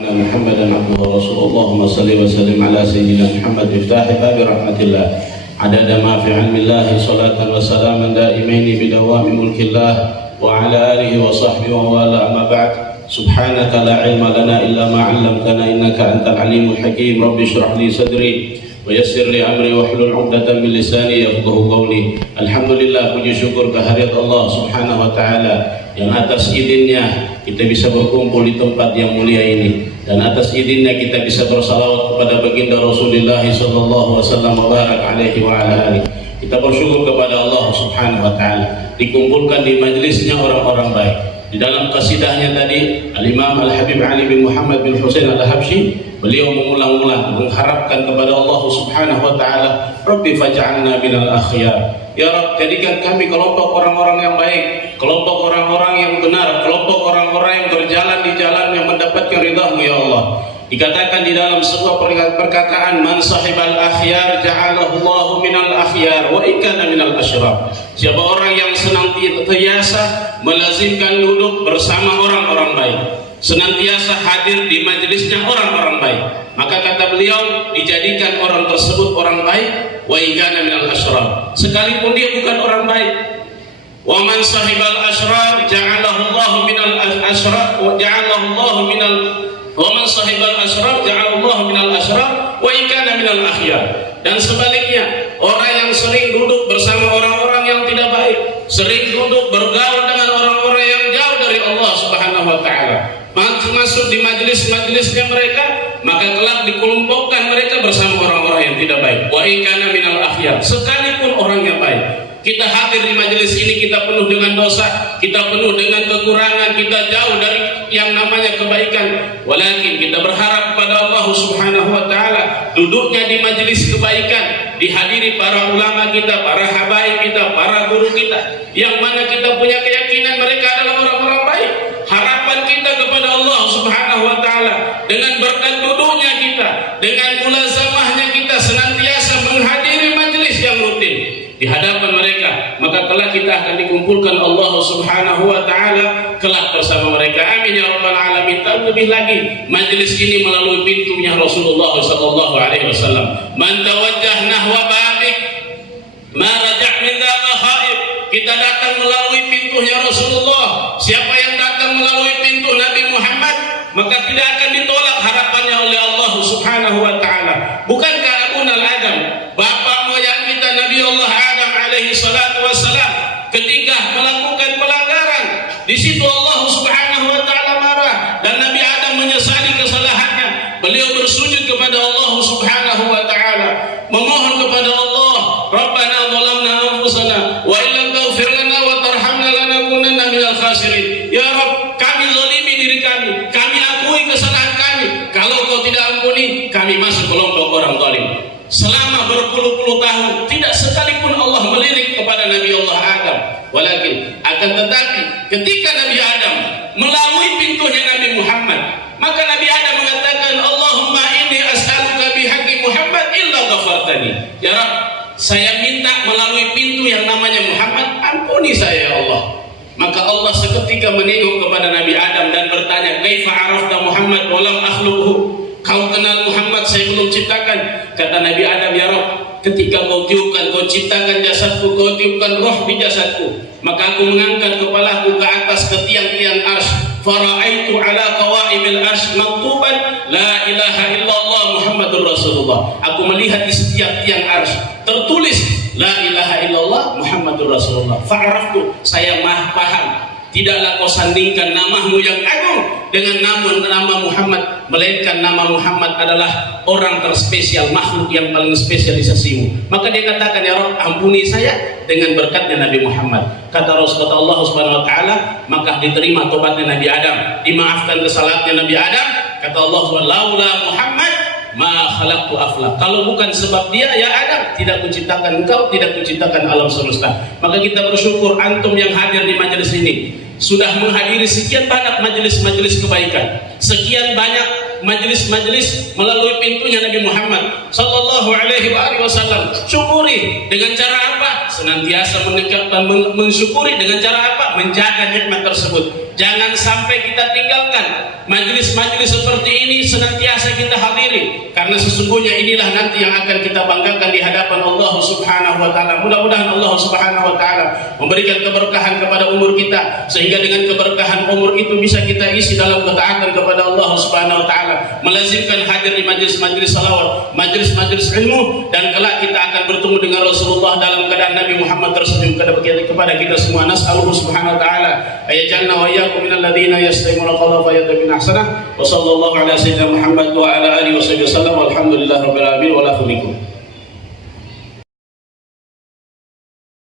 محمدا عبده ورسوله اللهم صل وسلم على سيدنا محمد مفتاح باب رحمة الله عدد ما في علم الله صلاة وسلاما دائمين بدوام ملك الله وعلى آله وصحبه وموالاه أما بعد سبحانك لا علم لنا إلا ما علمتنا إنك أنت العليم الحكيم رب اشرح لي صدري ويسر لي أمري واحلل عقدة من لساني يفقهوا قولي. Alhamdulillah, puji syukur kehadirat Allah Subhanahu wa taala yang atas izinnya kita bisa berkumpul di tempat yang mulia ini, dan atas izinnya kita bisa bersalawat kepada baginda Rasulullah sallallahu alaihi wasallam wa barak alaihi wa ala alihi. Kita bersyukur kepada Allah Subhanahu wa taala dikumpulkan di majlisnya orang-orang baik. Di dalam qasidahnya tadi Al-Imam Al-Habib Ali bin Muhammad bin Husain Al-Habsyi, beliau mengulang-ulang mengharapkan kepada Allah Subhanahu wa taala, Rabbi faj'alna minal akhyar. Ya Rabb, jadikan kami kelompok orang-orang yang baik, kelompok orang-orang yang benar, kelompok orang-orang yang berjalan di jalan yang mendapatkan ridha-Mu ya Allah. Dikatakan di dalam sebuah perkataan, man sahibal akhyar ja'alahu Allahu minal akhyar wa ikana minal asyrar. Siapa orang yang senantiasa melazimkan duduk bersama orang-orang baik, senantiasa hadir di majelisnya orang-orang baik, maka kata beliau dijadikan orang tersebut orang baik, wa ikana minal asyrar, sekalipun dia bukan orang baik. Wa man sahibal asyrar ja'alahu Allahu minal asyrar wa ja'alahu Allahu minal wa man sahibal asyrar ja'alallahu minal asyrar wa ikana minal akhyar. Dan sebaliknya, orang yang sering duduk bersama orang-orang yang tidak baik, sering duduk bergaul dengan orang-orang yang jauh dari Allah Subhanahu wa taala, masuk di majelis-majelisnya mereka, maka kelak dikelompokkan mereka bersama orang-orang yang tidak baik. Wa ikana minal akhyar, sekalipun orang yang baik. Kita hadir di majelis ini, kita penuh dengan dosa, kita penuh dengan kekurangan, kita jauh dari yang namanya kebaikan. Walakin kita berharap kepada Allah Subhanahu wa taala, duduknya di majelis kebaikan, dihadiri para ulama kita, para habaib kita, para guru kita, yang mana kita punya keyakinan mereka adalah orang-orang baik. Harapan kita kepada Allah Subhanahu wa taala, dengan berkat duduknya kita, dengan mulazamahnya kita senantiasa menghadiri majelis yang rutin di hadapan mereka, maka kelak kita akan dikumpulkan Allah Subhanahu wa taala kelak bersama mereka. Amin ya rabbal alamin. Terlebih lagi majelis ini melalui pintunya Rasulullah sallallahu alaihi wasallam. Man tawajjah nahwa babik ma raja' min dzaka khaib. Kita datang melalui pintunya Rasulullah. Siapa yang datang melalui pintu Nabi Muhammad, maka tidak akan ditolak harapannya oleh Allah Subhanahu wa taala. Bukankah Abuna Adam, bapak moyang kita Nabi Allah Adam alaihi salatu wassalam, ketika melakukan pelanggaran, di situ Allah Subhanahu wa taala marah dan Nabi Adam menyesali kesalahannya. Beliau bersujud kepada Allah Subhanahu wa taala, memohon kepada Allah, Rabbana zalamna anfusana wa illam taghfir lana wa tarhamna lanakunanna minal khasirin. Ya Rabb, kami zalimi diri kami, kami akui kesalahan kami. Kalau Kau tidak ampuni, kami masuk kelompok orang zalim. Selama berpuluh-puluh tahun tidak sekalipun Allah melirik kepada Nabi Allah Adam. Walakin akan tetapi ketika Nabi Adam melalui pintunya Nabi Muhammad, maka Nabi Adam mengatakan, Allahumma inni as'aluka bihaqqi Muhammad illa ghafartani. Ya Rabb, saya minta melalui pintu yang namanya Muhammad, ampuni saya ya Allah. Maka Allah seketika menengok kepada Nabi Adam dan bertanya, kaifa arafta Muhammad wa lam akhluquhu? Kau kenal Muhammad, saya belum ciptakan. Kata Nabi Adam, ya Rabb, ketika Kau tiupkan, Kau ciptakan jasadku, Kau tiupkan roh di jasadku, maka aku mengangkat kepalaku ke atas ke tiang-tiang arsy. Fara'aitu ala qawaibil arsy maktuban la ilaha illallah Muhammadur Rasulullah. Aku melihat di setiap tiang arsy tertulis la ilaha illallah Muhammadur Rasulullah. Fa'araftu, saya paham, tidaklah Kau sandingkan namamu yang agung dengan nama Muhammad, melainkan nama Muhammad adalah orang terspesial, makhluk yang paling spesialisasimu. Maka dia katakan, ya Rabb, ampuni saya dengan berkatnya Nabi Muhammad. Kata Rasulullah Allah Subhanahu wa taala, maka diterima tobatnya Nabi Adam, dimaafkan kesalahannya Nabi Adam. Kata Allah Subhanahu, laula Muhammad ma khalaqtu aflak. Kalau bukan sebab dia ya Adam, tidak kuciptakan engkau, tidak kuciptakan alam semesta. Maka kita bersyukur antum yang hadir di majelis ini sudah menghadiri sekian banyak majelis-majelis kebaikan, sekian banyak majlis-majlis melalui pintunya Nabi Muhammad sallallahu alaihi wasallam. Syukuri dengan cara apa? Senantiasa meningkatkan, mensyukuri dengan cara apa? Menjaga nikmat tersebut. Jangan sampai kita tinggalkan majlis-majlis seperti ini, senantiasa kita hadiri, karena sesungguhnya inilah nanti yang akan kita banggakan di hadapan Allah Subhanahu wa taala. Mudah-mudahan Allah Subhanahu wa taala memberikan keberkahan kepada umur kita, sehingga dengan keberkahan umur itu bisa kita isi dalam ketaatan kepada Allah Subhanahu wa taala, melazimkan hadir di majlis-majlis salawat, majlis-majlis ilmu, dan kelak kita akan bertemu dengan Rasulullah dalam keadaan Nabi Muhammad tersenyum kepada kita semua. Nas'alullah Subhanahu wa taala ayajanna wa iyyakum minal ladzina yastami'una qawla fayattabi'una ahsanah. Wa sallallahu ala sayyidina Muhammad wa ala alihi wasallam. Walhamdulillahirabbil alamin wa la